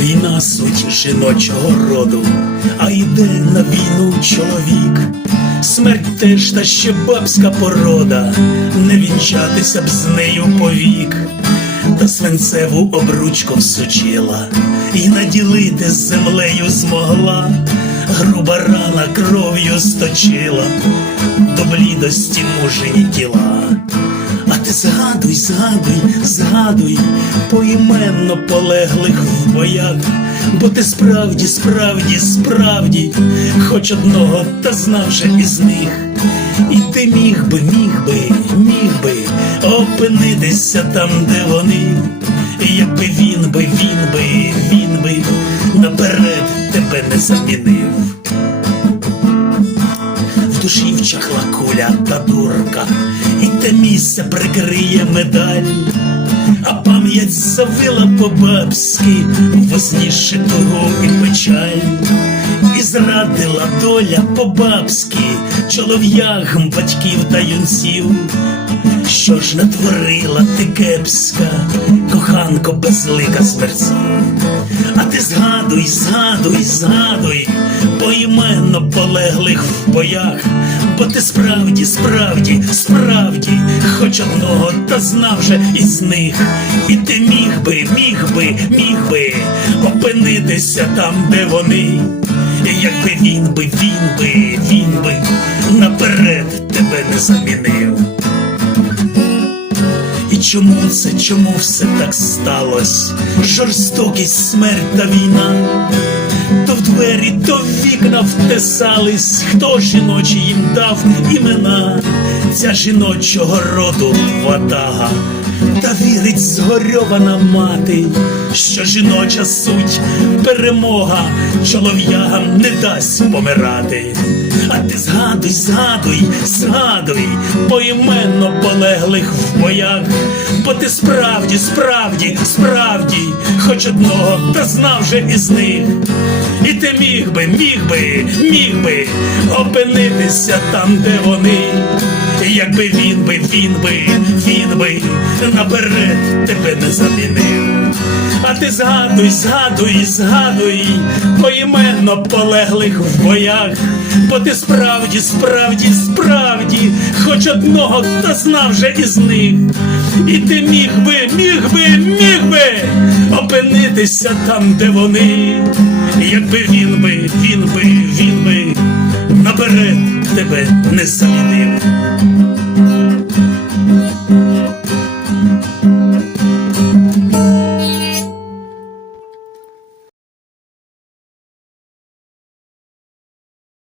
Війна суть жіночого роду, а йде на війну чоловік. Смерть теж та ще бабська порода, не вінчатися б з нею повік, та свинцеву обручку всучила, і наділити землею змогла, груба рана кров'ю сточила, до блідості мужині тіла. А ти згадуй, згадуй, згадуй поіменно полеглих в боях, бо ти справді, справді, справді, хоч одного та знав же із них. І ти міг би, міг би, міг би опинитися там, де вони, якби він би, він би, він би наперед тебе не замінив. В душі вчахла куля та дурка, і те місце прикриє медаль, а пам'ять завила по-бабськи, вознісши того і печаль, і зрадила доля по-бабськи, чолов'ягам батьків та юнців. Що ж натворила ти кепська, коханко безлика смерців? А ти згадуй, згадуй, згадуй, поіменно полеглих в боях, бо ти справді, справді, справді, хоч одного та знав же із них, і ти міг би, міг би, міг би опинитися там, де вони, якби він би, він би, він би наперед тебе не замінив. Чому це, чому все так сталось? Жорстокість, смерть та війна, то в двері, то в вікна втесались, хто жіночі їм дав імена, ця жіночого роду ватага, та вірить згорьована мати, що жіноча суть перемога. Чолов'ягам не дасть помирати. А ти згадуй, згадуй, згадуй, поіменно полеглих в боях, бо ти справді, справді, справді, хоч одного та знав же із них. І ти міг би, міг би, міг би опинитися там, де вони. Якби він би, він би, він би наперед тебе не замінив. Ти згадуй, згадуй, згадуй, поіменно полеглих в боях, бо ти справді, справді, справді, хоч одного та знав же із них. І ти міг би, міг би, міг би опинитися там, де вони. Якби він би, він би, він би наперед тебе не замінив.